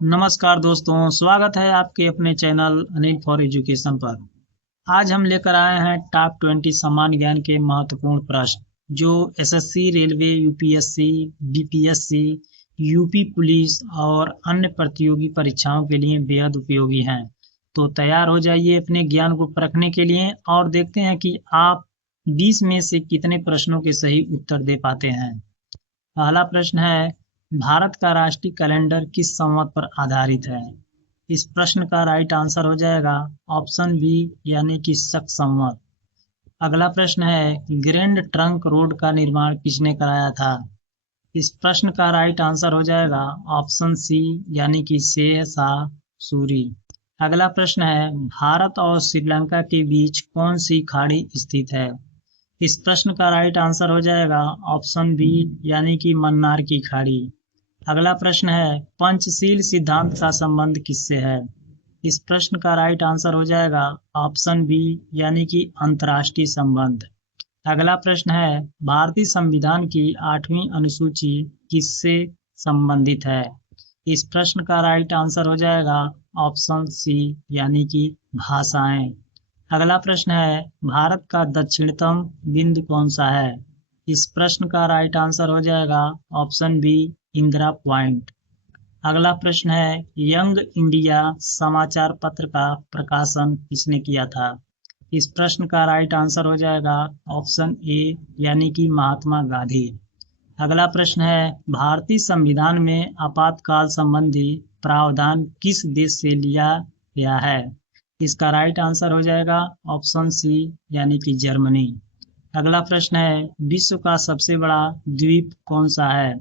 नमस्कार दोस्तों, स्वागत है आपके अपने चैनल अनिल फॉर एजुकेशन पर। आज हम लेकर आए हैं टॉप 20 सामान्य ज्ञान के महत्वपूर्ण प्रश्न जो SSC, railway, UPSC, BPSC, UP police और अन्य प्रतियोगी परीक्षाओं के लिए बेहद उपयोगी हैं। तो तैयार हो जाइए अपने ज्ञान को परखने के लिए और देखते हैं कि आप 20 में से कितने प्रश्नों के सही उत्तर दे पाते हैं। पहला प्रश्न है, भारत का राष्ट्रीय कैलेंडर किस संवत पर आधारित है? इस प्रश्न का राइट आंसर हो जाएगा ऑप्शन बी यानी कि शक संवत। अगला प्रश्न है, ग्रैंड ट्रंक रोड का निर्माण किसने कराया था? इस प्रश्न का राइट आंसर हो जाएगा ऑप्शन सी यानी कि शेर शाह सूरी। अगला प्रश्न है, भारत और श्रीलंका के बीच कौन सी खाड़ी स्थित है? इस प्रश्न का राइट आंसर हो जाएगा ऑप्शन बी यानी कि मन्नार की खाड़ी। अगला प्रश्न है, पंचशील सिद्धांत का संबंध किससे है? इस प्रश्न का राइट आंसर हो जाएगा ऑप्शन बी यानी कि अंतर्राष्ट्रीय संबंध। अगला प्रश्न है, भारतीय संविधान की 8वीं अनुसूची किससे संबंधित है? इस प्रश्न का राइट आंसर हो जाएगा ऑप्शन सी यानी कि भाषाएं। अगला प्रश्न है, भारत का दक्षिणतम बिंदु कौन सा है? इस प्रश्न का राइट आंसर हो जाएगा ऑप्शन बी इंदिरा पॉइंट। अगला प्रश्न है, यंग इंडिया समाचार पत्र का प्रकाशन किसने किया था? इस प्रश्न का राइट आंसर हो जाएगा ऑप्शन ए यानी कि महात्मा गांधी। अगला प्रश्न है, भारतीय संविधान में आपातकाल संबंधी प्रावधान किस देश से लिया गया है? इसका राइट आंसर हो जाएगा ऑप्शन सी यानी कि जर्मनी। अगला प्रश्न है, विश्व का सबसे बड़ा द्वीप कौन सा है?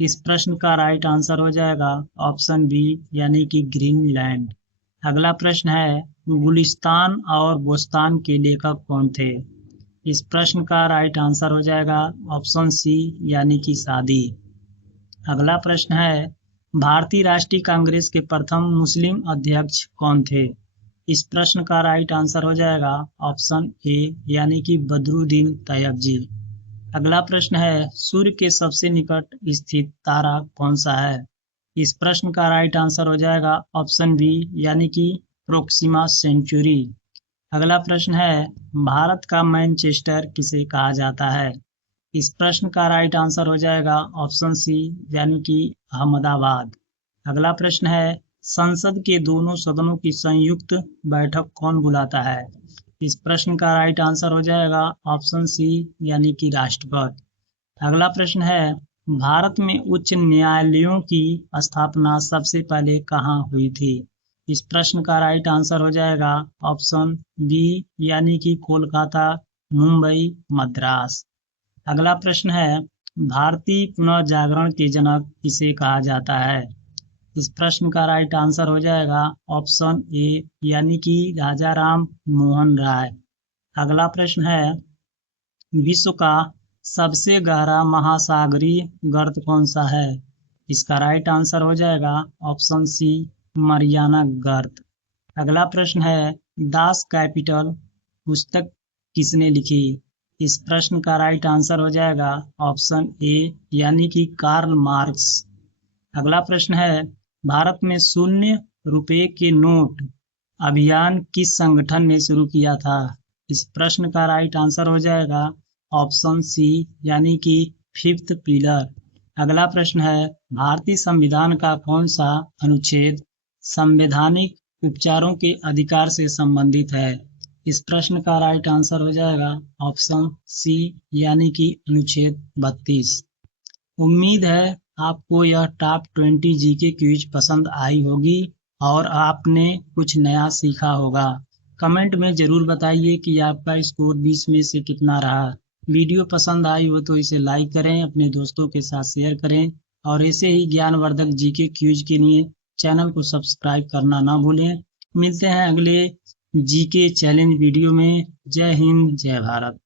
इस प्रश्न का राइट आंसर हो जाएगा ऑप्शन बी यानी कि ग्रीनलैंड। अगला प्रश्न है, गुलिस्तान और बोस्तान के लेखक कौन थे? इस प्रश्न का राइट आंसर हो जाएगा ऑप्शन सी यानी कि सादी। अगला प्रश्न है, भारतीय राष्ट्रीय कांग्रेस के प्रथम मुस्लिम अध्यक्ष कौन थे? इस प्रश्न का राइट आंसर हो जाएगा ऑप्शन ए यानी कि बदरुद्दीन तैयब जी। अगला प्रश्न है, सूर्य के सबसे निकट स्थित तारा कौन सा है? इस प्रश्न का राइट आंसर हो जाएगा ऑप्शन बी यानी कि प्रोक्सिमा सेंचुरी। अगला प्रश्न है, भारत का मैनचेस्टर किसे कहा जाता है? इस प्रश्न का राइट आंसर हो जाएगा ऑप्शन सी यानी कि अहमदाबाद। अगला प्रश्न है, संसद के दोनों सदनों की संयुक्त बैठक कौन बुलाता है? इस प्रश्न का राइट आंसर हो जाएगा ऑप्शन सी यानी कि राष्ट्रपति। अगला प्रश्न है, भारत में उच्च न्यायालयों की स्थापना सबसे पहले कहाँ हुई थी? इस प्रश्न का राइट आंसर हो जाएगा ऑप्शन बी यानी कि कोलकाता, मुंबई, मद्रास। अगला प्रश्न है, भारतीय पुनर्जागरण के जनक किसे कहा जाता है? इस प्रश्न का राइट आंसर हो जाएगा ऑप्शन ए यानी कि राजा राम मोहन राय। अगला प्रश्न है, विश्व का सबसे गहरा महासागरीय गर्त कौन सा है? इसका राइट आंसर हो जाएगा ऑप्शन सी मरियाना गर्त। अगला प्रश्न है, दास कैपिटल पुस्तक किसने लिखी? इस प्रश्न का राइट आंसर हो जाएगा ऑप्शन ए यानी कि कार्ल मार्क्स। अगला प्रश्न है, भारत में शून्य रुपए के नोट अभियान किस संगठन ने शुरू किया था? इस प्रश्न का राइट आंसर हो जाएगा ऑप्शन सी यानी कि फिफ्थ पिलर। अगला प्रश्न है, भारतीय संविधान का कौन सा अनुच्छेद संवैधानिक उपचारों के अधिकार से संबंधित है? इस प्रश्न का राइट आंसर हो जाएगा ऑप्शन सी यानी कि अनुच्छेद 32। उम्मीद है आपको यह टॉप 20 जीके क्विज पसंद आई होगी और आपने कुछ नया सीखा होगा। कमेंट में ज़रूर बताइए कि आपका स्कोर 20 में से कितना रहा। वीडियो पसंद आई हो तो इसे लाइक करें, अपने दोस्तों के साथ शेयर करें और ऐसे ही ज्ञानवर्धक जीके क्विज के लिए चैनल को सब्सक्राइब करना ना भूलें। मिलते हैं अगले जीके चैलेंज वीडियो में। जय हिंद, जय भारत।